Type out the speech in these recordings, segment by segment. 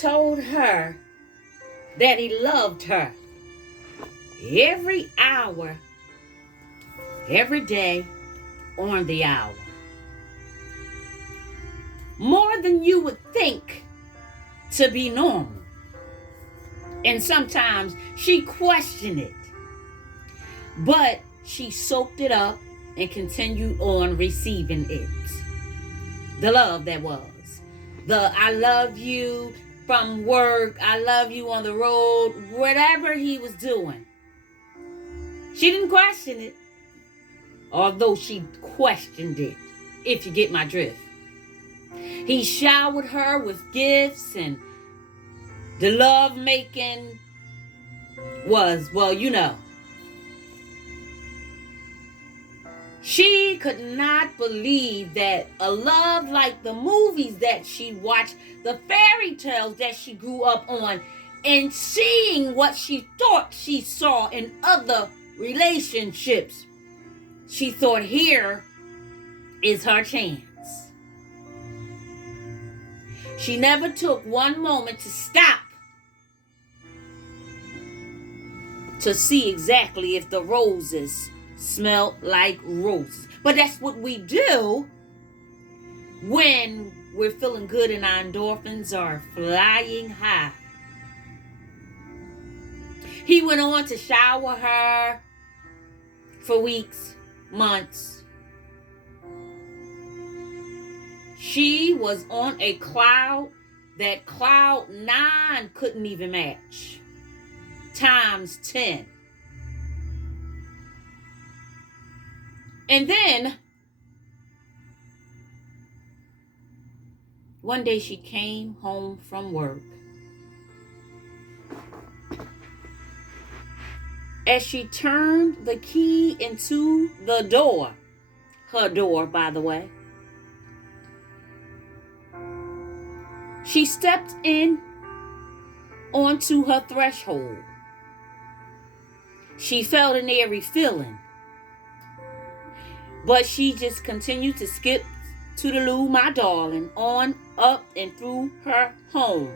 told her that he loved her every hour, every day, on the hour. More than you would think to be normal. And sometimes she questioned it. But she soaked it up and continued on receiving it. The love that was. The I love you from work, I love you on the road, whatever he was doing. She didn't question it. Although she questioned it, if you get my drift. He showered her with gifts, and the love making was, well, you know. She could not believe that a love like the movies that she watched, the fairy tales that she grew up on, and seeing what she thought she saw in other relationships, she thought here is her chance. She never took one moment to stop to see exactly if the roses smelled like roses. But that's what we do when we're feeling good and our endorphins are flying high. He went on to shower her for weeks, months. She was on a cloud that cloud 9 couldn't even match. Times 10. And then, one day she came home from work. As she turned the key into the door, her door, by the way, she stepped in onto her threshold. She felt an eerie feeling. But she just continued to skip to the loo, my darling, on, up, and through her home.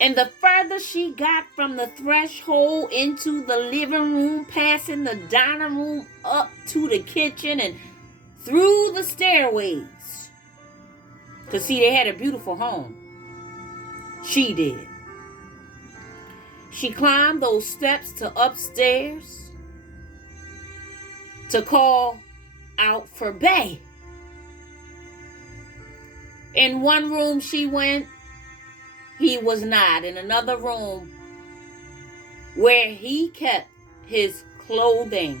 And the further she got from the threshold into the living room, passing the dining room, up to the kitchen, and through the stairways. Because, see, they had a beautiful home. She did. She climbed those steps to upstairs to call out for Bay. In one room she went, he was not. In another room where he kept his clothing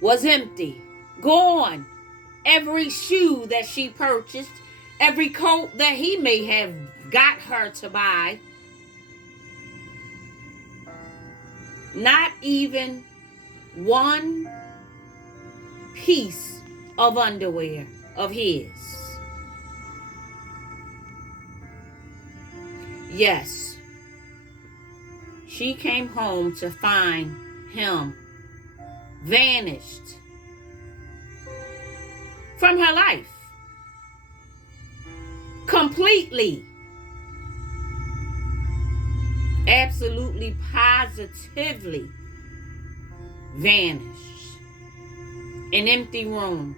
was empty, gone. Every shoe that she purchased, every coat that he may have got her to buy, not even one piece of underwear of his. Yes, she came home to find him vanished from her life. Completely. Absolutely, positively vanished. An empty room.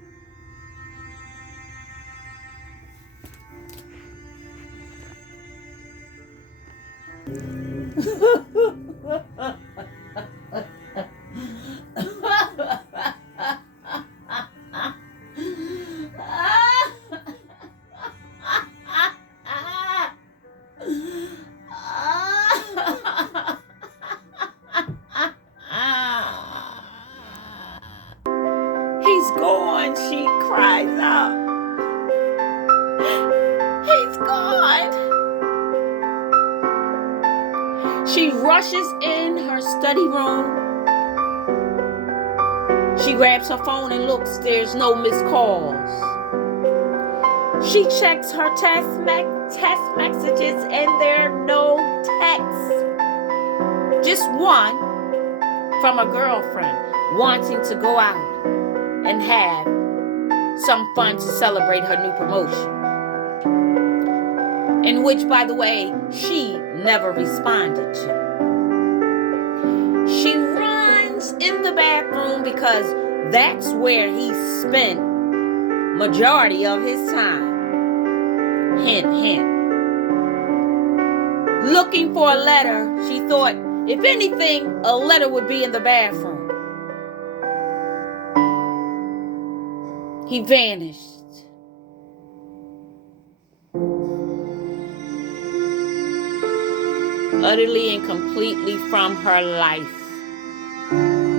He's gone, she cries out. He's gone. She rushes in her study room. She grabs her phone and looks. There's no missed calls. She checks her text messages and there are no texts. Just one from a girlfriend wanting to go out and have some fun to celebrate her new promotion. in which, by the way, she never responded to. She runs in the bathroom because that's where he spent majority of his time. Hint, hint. Looking for a letter, she thought, if anything, a letter would be in the bathroom. He vanished. Utterly and completely from her life,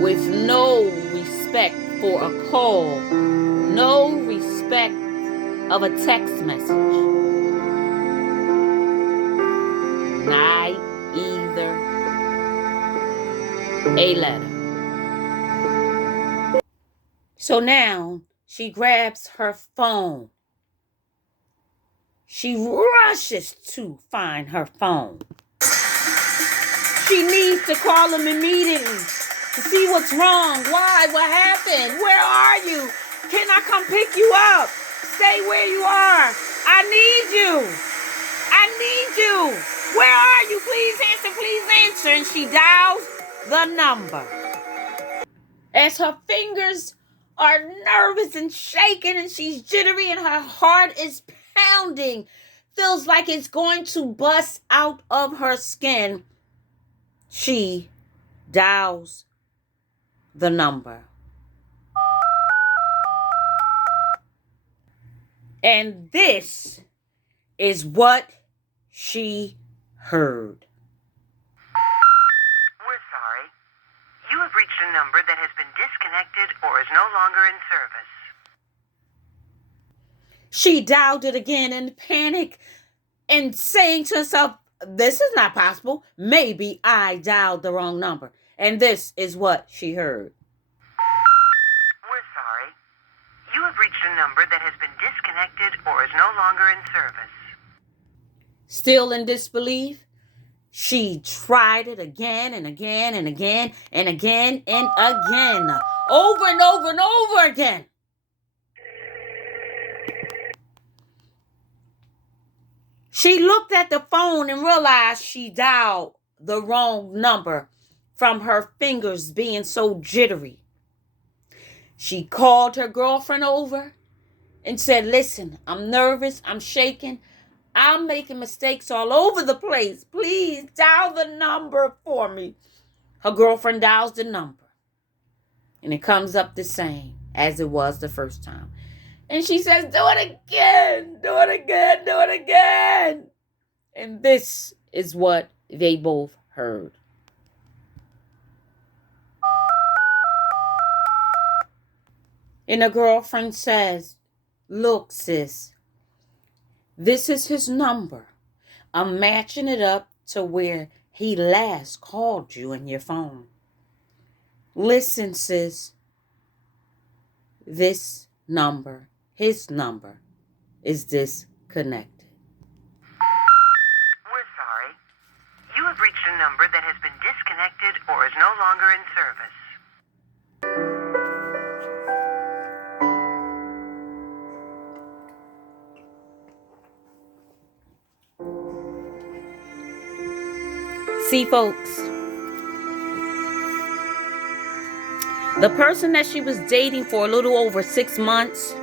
with no respect for a call, no respect of a text message, not either a letter. So now she grabs her phone. She rushes to find her phone. She needs to call him immediately to see what's wrong. Why? What happened? Where are you? Can I come pick you up? Stay where you are. I need you. I need you. Where are you? Please answer. Please answer. And she dials the number. As her fingers are nervous and shaking and she's jittery and her heart is pounding, feels like it's going to bust out of her skin, she dials the number. And this is what she heard. We're sorry. You have reached a number that has been disconnected or is no longer in service. She dialed it again in panic and saying to herself, this is not possible. Maybe I dialed the wrong number. And this is what she heard. We're sorry. You have reached a number that has been disconnected or is no longer in service. Still in disbelief, she tried it again and again and again and again and again. Over and over and over again. She looked at the phone and realized she dialed the wrong number from her fingers being so jittery. She called her girlfriend over and said, listen, I'm nervous, I'm shaking, I'm making mistakes all over the place. Please dial the number for me. Her girlfriend dials the number. And it comes up the same as it was the first time. And she says, do it again, do it again, do it again. And this is what they both heard. And the girlfriend says, look, sis, this is his number. I'm matching it up to where he last called you in your phone. Listen, sis, this number, his number, is disconnected. We're sorry. You have reached a number that has been disconnected or is no longer in service. See, folks, the person that she was dating for a little over 6 months,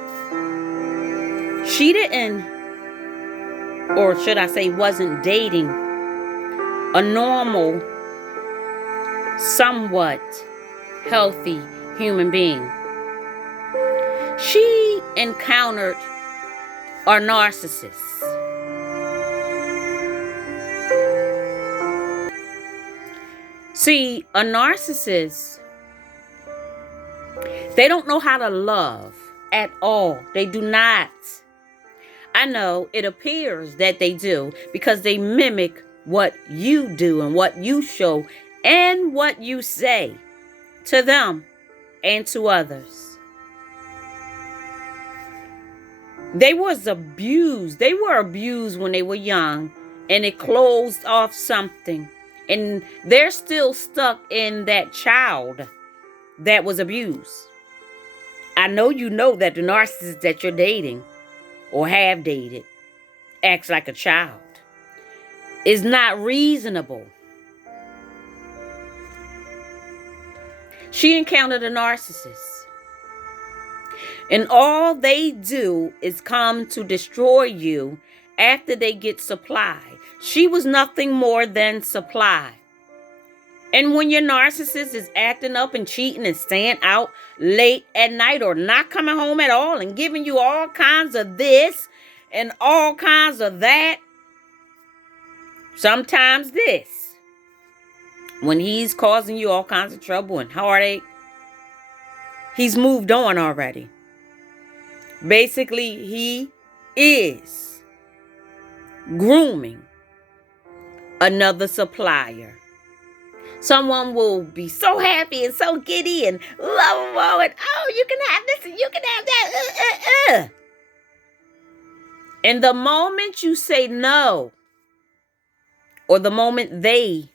she didn't, or should I say wasn't dating a normal, somewhat healthy human being. She encountered a narcissist. See, a narcissist, they don't know how to love at all. They do not. I know it appears that they do because they mimic what you do and what you show and what you say to them and to others. They were abused when they were young, and it closed off something. And they're still stuck in that child that was abused. I know you know that the narcissist that you're dating or have dated acts like a child. is not reasonable. She encountered a narcissist. And all they do is come to destroy you after they get supply. She was nothing more than supply. And when your narcissist is acting up and cheating and staying out late at night or not coming home at all and giving you all kinds of this and all kinds of that, sometimes this, when he's causing you all kinds of trouble and heartache, he's moved on already. Basically, he is grooming another supplier. Someone will be so happy and so giddy and lovable and, oh, you can have this and you can have that. And the moment you say no, or the moment they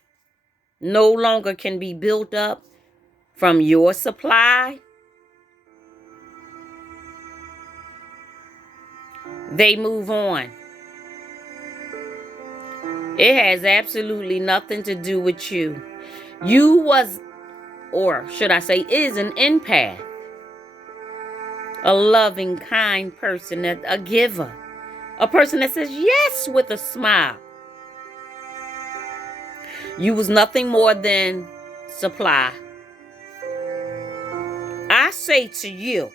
no longer can be built up from your supply, they move on. It has absolutely nothing to do with you. You was, or should I say, is an empath. A loving, kind person, a giver. A person that says yes with a smile. You was nothing more than supply. I say to you,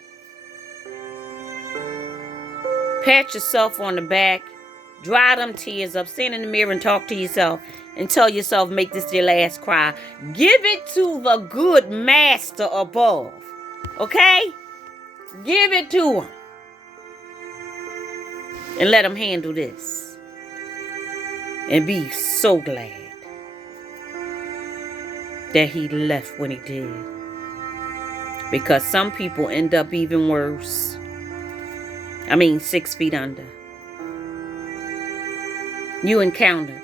pat yourself on the back, dry them tears up, stand in the mirror and talk to yourself and tell yourself, make this your last cry. Give it to the good master above. Okay? Give it to him. And let him handle this. And be so glad that he left when he did. Because some people end up even worse. 6 feet under. You encountered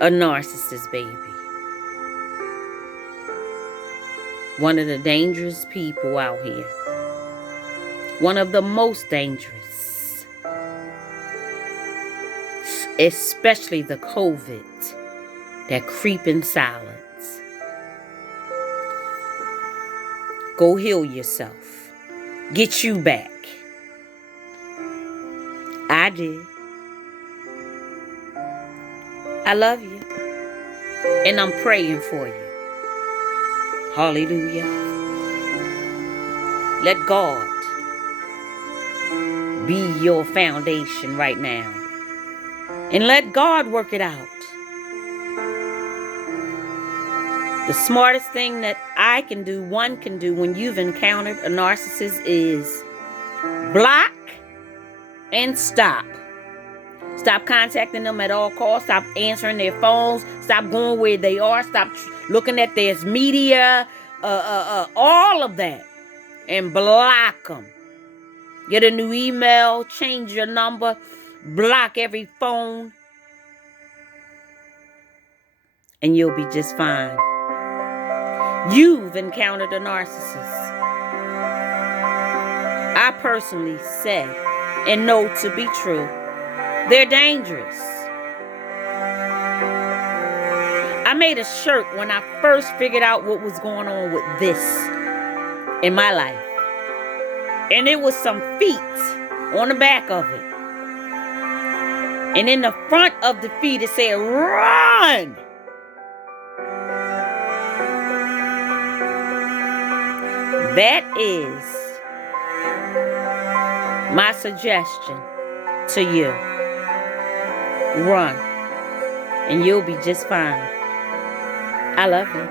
a narcissist, baby. One of the dangerous people out here. One of the most dangerous. Especially the covert. That creeping silence. Go heal yourself. Get you back. I did. I love you. And I'm praying for you. Hallelujah. Let God be your foundation right now. And let God work it out. The smartest thing that one can do when you've encountered a narcissist is block and stop. Stop contacting them at all costs. Stop answering their phones. Stop going where they are. Stop looking at their media. All of that. And block them. Get a new email. Change your number. Block every phone. And you'll be just fine. You've encountered a narcissist. I personally say and know to be true, they're dangerous. I made a shirt when I first figured out what was going on with this in my life. And it was some feet on the back of it. And in the front of the feet it said, run! That is my suggestion to you. Run. And you'll be just fine. I love you.